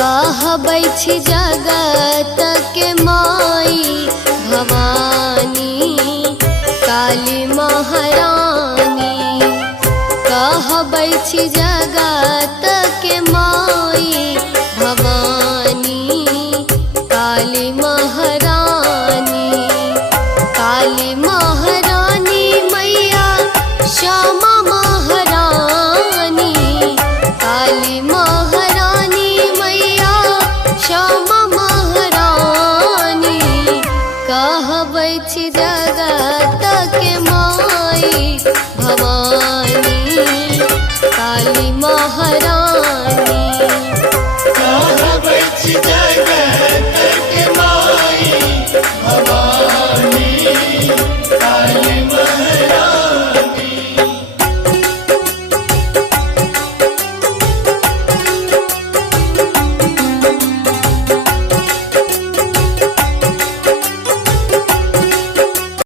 कहबै छी जगत के माई भवानी काली महारानी। कहबै छी जगत के माई भवानी काली महारानी। काली महारानी मैया श्यामा महारानी। काली महारानी मैया श्यामा महारानी। कहबै छी जगत के माई भवानी